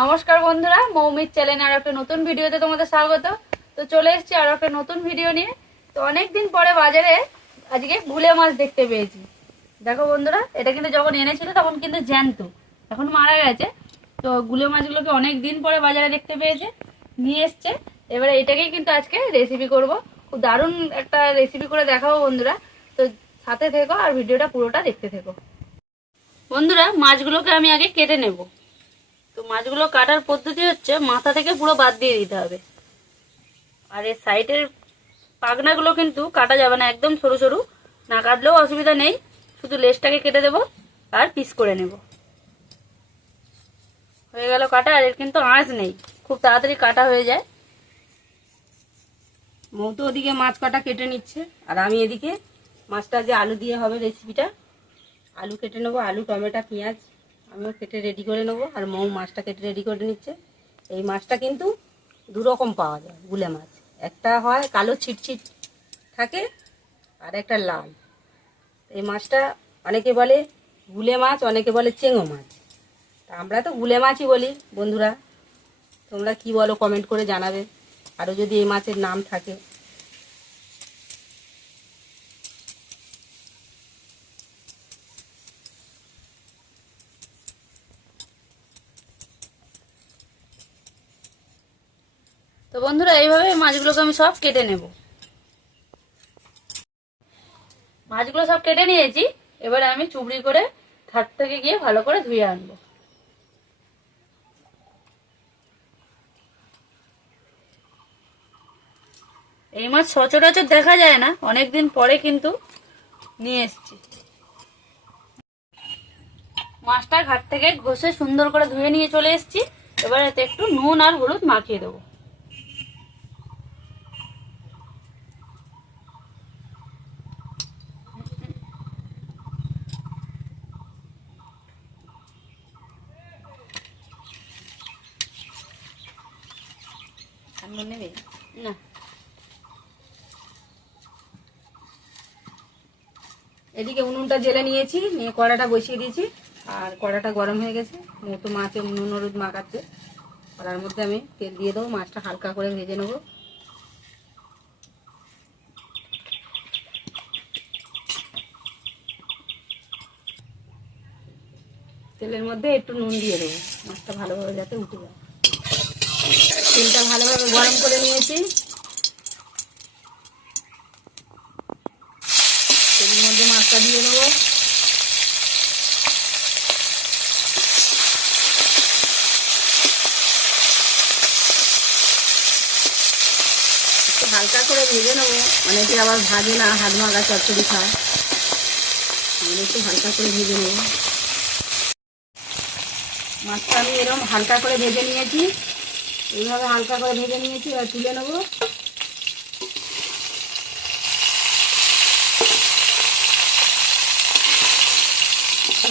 নমস্কার বন্ধুরা, মৌমির চ্যানেলে আর একটা নতুন ভিডিওতে তোমাদের স্বাগত। তো চলে এসেছি আর একটা নতুন ভিডিও নিয়ে। তো অনেকদিন পরে বাজারে আজকে গুলে মাছ দেখতে পেয়েছি। দেখো বন্ধুরা, এটা কিন্তু যখন এনেছিল তখন কিন্তু জ্যান্ত, এখন মারা গেছে। তো গুলে মাছগুলোকে অনেক দিন পরে বাজারে দেখতে পেয়েছে, নিয়ে এসছে। এবারে এটাকেই কিন্তু আজকে রেসিপি করব। খুব দারুণ একটা রেসিপি করে দেখাবো বন্ধুরা। তো সাথে থেকো আর ভিডিওটা পুরোটা দেখতে থেকো। বন্ধুরা, মাছগুলোকে আমি আগে কেটে নেব। তো মাছগুলো কাটার পদ্ধতি হচ্ছে মাথা থেকে পুরো বাদ দিয়ে দিতে হবে, আর এর সাইডের পাখনাগুলো কিন্তু কাটা যাবে না, একদম সরু সরু। না কাটলেও অসুবিধা নেই, শুধু লেজটাকে কেটে দেব আর পিস করে নেব। হয়ে গেল কাটা। আর এর কিন্তু আঁশ নেই, খুব তাড়াতাড়ি কাটা হয়ে যায়। মৌ তো ওদিকে মাছ কাটা কেটে নিচ্ছে, আর আমি এদিকে মাছটা যে আলু দিয়ে হবে রেসিপিটা, আলু কেটে নেবো। আলু, টমেটো, পেঁয়াজ আমিও কেটে রেডি করে নেবো, আর মৌ মাছটা কেটে রেডি করে নিচ্ছে। এই মাছটা কিন্তু দুরকম পাওয়া যায় গুলে মাছ। একটা হয় কালো ছিটছিট থাকে, আর একটা লাল। এই মাছটা অনেকে বলে গুলে মাছ, অনেকে বলে চেঙো মাছ। তা আমরা তো গুলে মাছই বলি। বন্ধুরা, তোমরা কি বলো কমেন্ট করে জানাবে, আরও যদি এই মাছের নাম থাকে। তো বন্ধুরা, এইভাবে মাছগুলোকে আমি সব কেটে নেব। মাছগুলো সব কেটে নিয়েছি, এবারে আমি চুবড়ি করে ঘাট থেকে গিয়ে ভালো করে ধুয়ে আনবো। এই মাছ সচরাচর দেখা যায় না, অনেকদিন পরে কিন্তু নিয়ে এসেছি। মাছটা ঘাট থেকে ঘষে সুন্দর করে ধুয়ে নিয়ে চলে এসেছি। এবার এতে একটু নুন আর হলুদ মাখিয়ে দেবো। নেবে না, এদিকে উনুনটা জেলে নিয়েছি, নিয়ে কড়াটা বসিয়ে দিয়েছি। আর কড়াটা গরম হয়ে গেছে, মতো মাছে নুন হলুদ মাখাচ্ছে। কড়ার মধ্যে আমি তেল দিয়ে দেবো, মাছটা হালকা করে ভেজে নেবো। তেলের মধ্যে একটু নুন দিয়ে দেবো, মাছটা ভালোভাবে যাতে উঠে যায়। তেলটা ভালোভাবে গরম করে নিয়েছি, তেলের মধ্যে মাছটা দিয়ে দেবো। একটু হালকা করে ভেজে নেবো, অনেকে আবার ভাজে না, হাত ভাঙা চচ্চড়ি খায়। আমি একটু হালকা করে ভেজে নেব। মাছটা আমি এরকম হালকা করে ভেজে নিয়েছি, এইভাবে হালকা করে ভেজে নিয়েছি। আর তুলে নেবো।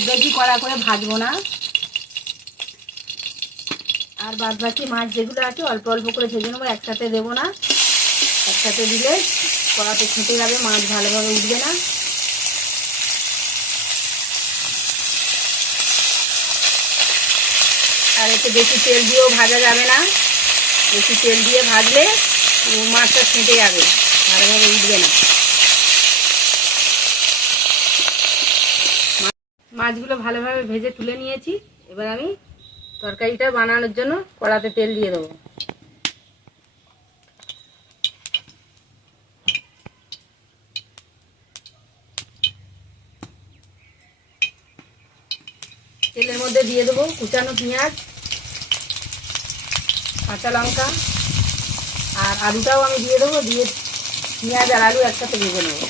বেশি কড়া করে ভাজবো না, আর বাদ বাকি মাছ যেগুলো আছে অল্প অল্প করে ভেজে নেবো, একসাথে দেবো না। একসাথে দিলে কড়াতে ছুটে যাবে, মাছ ভালোভাবে উঠবে না। আর এতে বেশি তেল দিয়েও ভাজা যাবে না, বেশি তেল দিয়ে ভাজলে মাছটা ছেঁটে যাবে, ভালোভাবে উঠবে না। মাছগুলো ভালোভাবে ভেজে তুলে নিয়েছি। এবার আমি তরকারিটা বানানোর জন্য কড়াতে তেল দিয়ে দেবো। তেলের মধ্যে দিয়ে দেবো কুচানো পেঁয়াজ, কাঁচা লঙ্কা, আর আলুটাও আমি দিয়ে দেবো। দিয়ে পেঁয়াজ আর আলু একসাথে ভেজে নেবো।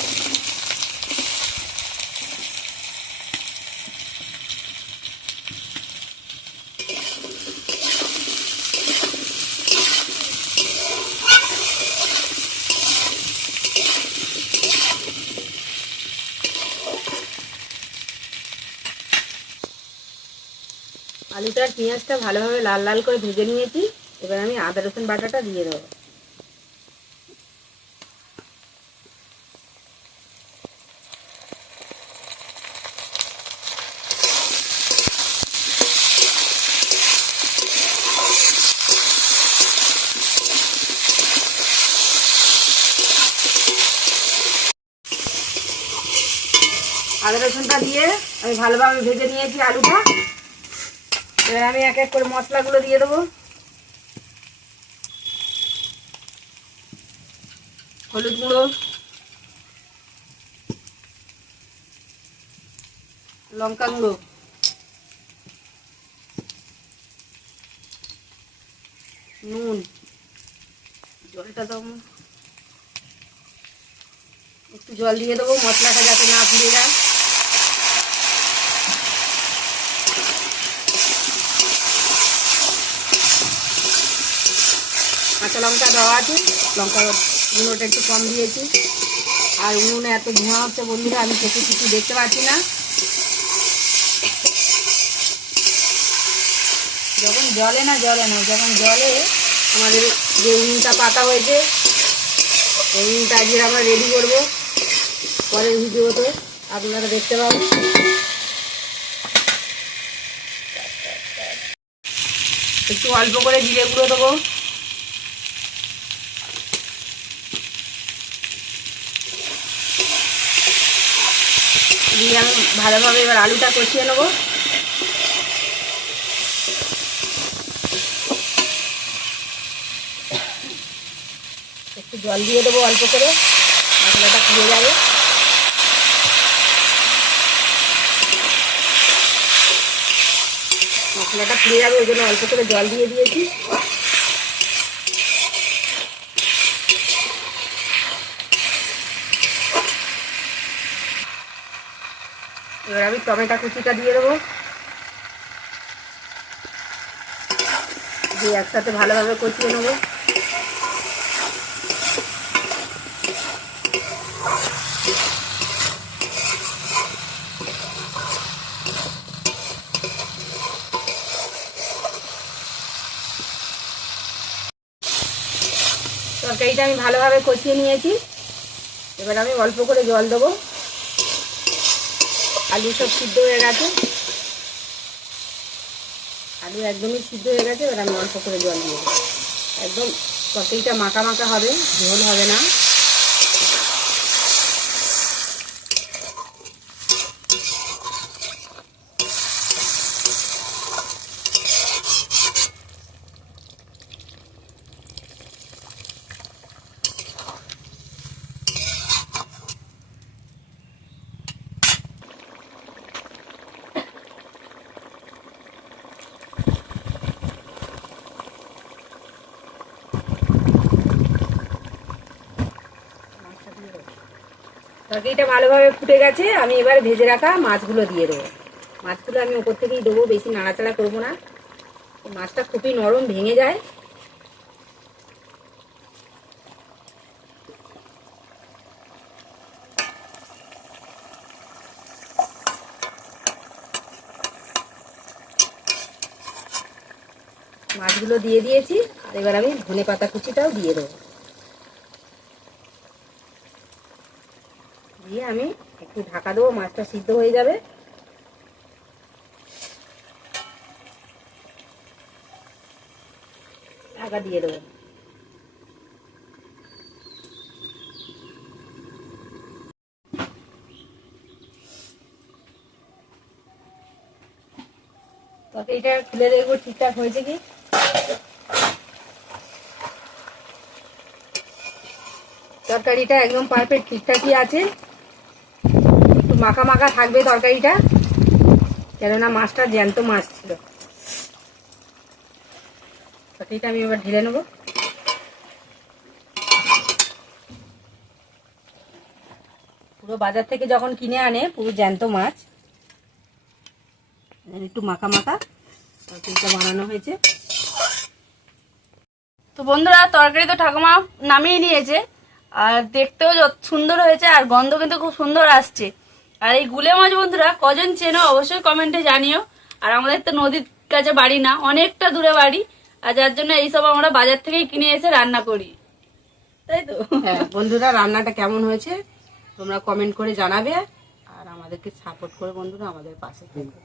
আলুটা আর পেঁয়াজটা ভালোভাবে লাল লাল করে ভেজে নিয়েছি। এবার আমি আদা রসুন বাটাটা দিয়ে দেবো। আদা রসুনটা দিয়ে আমি ভালোভাবে ভেজে নিয়েছি আলুটা। এবার আমি এক এক করে মশলাগুলো দিয়ে দেবো। হলুদ গুঁড়ো, লঙ্কা গুঁড়ো, নুন, জলটা দাও, একটু জল দিয়ে দেবো মশলাটা যাতে না পুড়ে যায়। কাঁচা লঙ্কা দেওয়া আছে, লঙ্কা গুঁড়োটা একটু কম দিয়েছি। আর উনুনে এত ধোঁয়া হচ্ছে বন্ধুরা, আমি চোখে কিছু দেখতে পাচ্ছি না। যখন জলে না যখন জলে আমাদের যে উনুনটা পাতা হয়েছে, এই উনুনটা আজকে আমরা রেডি করবো। পরের ভিডিওতে আপনারা দেখতে পাবেন। একটু অল্প করে জিরে গুঁড়ো দেবো। দিয়ে আমি ভালোভাবে এবার আলুটা কষিয়ে নেবো। একটু জল দিয়ে দেবো অল্প করে, মশলাটা পুড়ে যাবে। মশলাটা পুড়ে যাবে ওই জন্য অল্প করে জল দিয়ে দিয়েছি। এবার আমি টমেটো কুচিটা দিয়ে দেবো, দিয়ে একসাথে ভালোভাবে কষিয়ে নেবো। তরকারিটা আমি ভালোভাবে কষিয়ে নিয়েছি। এবার আমি অল্প করে জল দেবো। আলু সব সিদ্ধ হয়ে গেছে, আলু একদমই সিদ্ধ হয়ে গেছে। এবার আমি অল্প করে জল দিয়ে দেবো। একদম তরকারিটা মাখা মাখা হবে, ঝোল হবে না। তরকারিটা ভালোভাবে ফুটে গেছে। আমি এবার ভেজে রাখা মাছগুলো দিয়ে দেবো। মাছগুলো আমি ওপর থেকেই দেবো, বেশি নাড়াচাড়া করবো না। মাছটা খুবই নরম, ভেঙে যায়। মাছগুলো দিয়ে দিয়েছি। আর এবার আমি ধনে পাতা কুচিটাও দিয়ে দেবো। দিয়ে আমি একটু ঢাকা দেবো, মাছটা সিদ্ধ হয়ে যাবে। ঢাকা দিয়ে দেবো। তরকারিটা খুলে দেখবো ঠিকঠাক হয়েছে কি। তরকারিটা একদম পারফেক্ট ঠিকঠাকই আছে। একটু মাখা মাখা থাকবে তরকারিটা, কেননা মাছটা জ্যান্ত মাছ ছিল। তরকারিটা আমি এবার ঢেলে নেবো। পুরো বাজার থেকে যখন কিনে আনে পুরো জ্যান্ত মাছ, একটু মাখা মাখা তরকারিটা বানানো হয়েছে। তো বন্ধুরা, তরকারি তো ঠাকুমা নামিয়ে নিয়েছে, আর দেখতেও যত সুন্দর হয়েছে, আর গন্ধ কিন্তু খুব সুন্দর আসছে। আর এই গুলে মাছ বন্ধুরা কজন চেনো অবশ্যই কমেন্টে জানিও। আর আমাদের তো নদীর কাছে বাড়ি না, অনেকটা দূরে বাড়ি, আর যার জন্য এইসব আমরা বাজার থেকেই কিনে এসে রান্না করি, তাই তো। হ্যাঁ বন্ধুরা, রান্নাটা কেমন হয়েছে তোমরা কমেন্ট করে জানাবে। আর আমাদেরকে সাপোর্ট করে বন্ধুরা আমাদের পাশে থাকবে।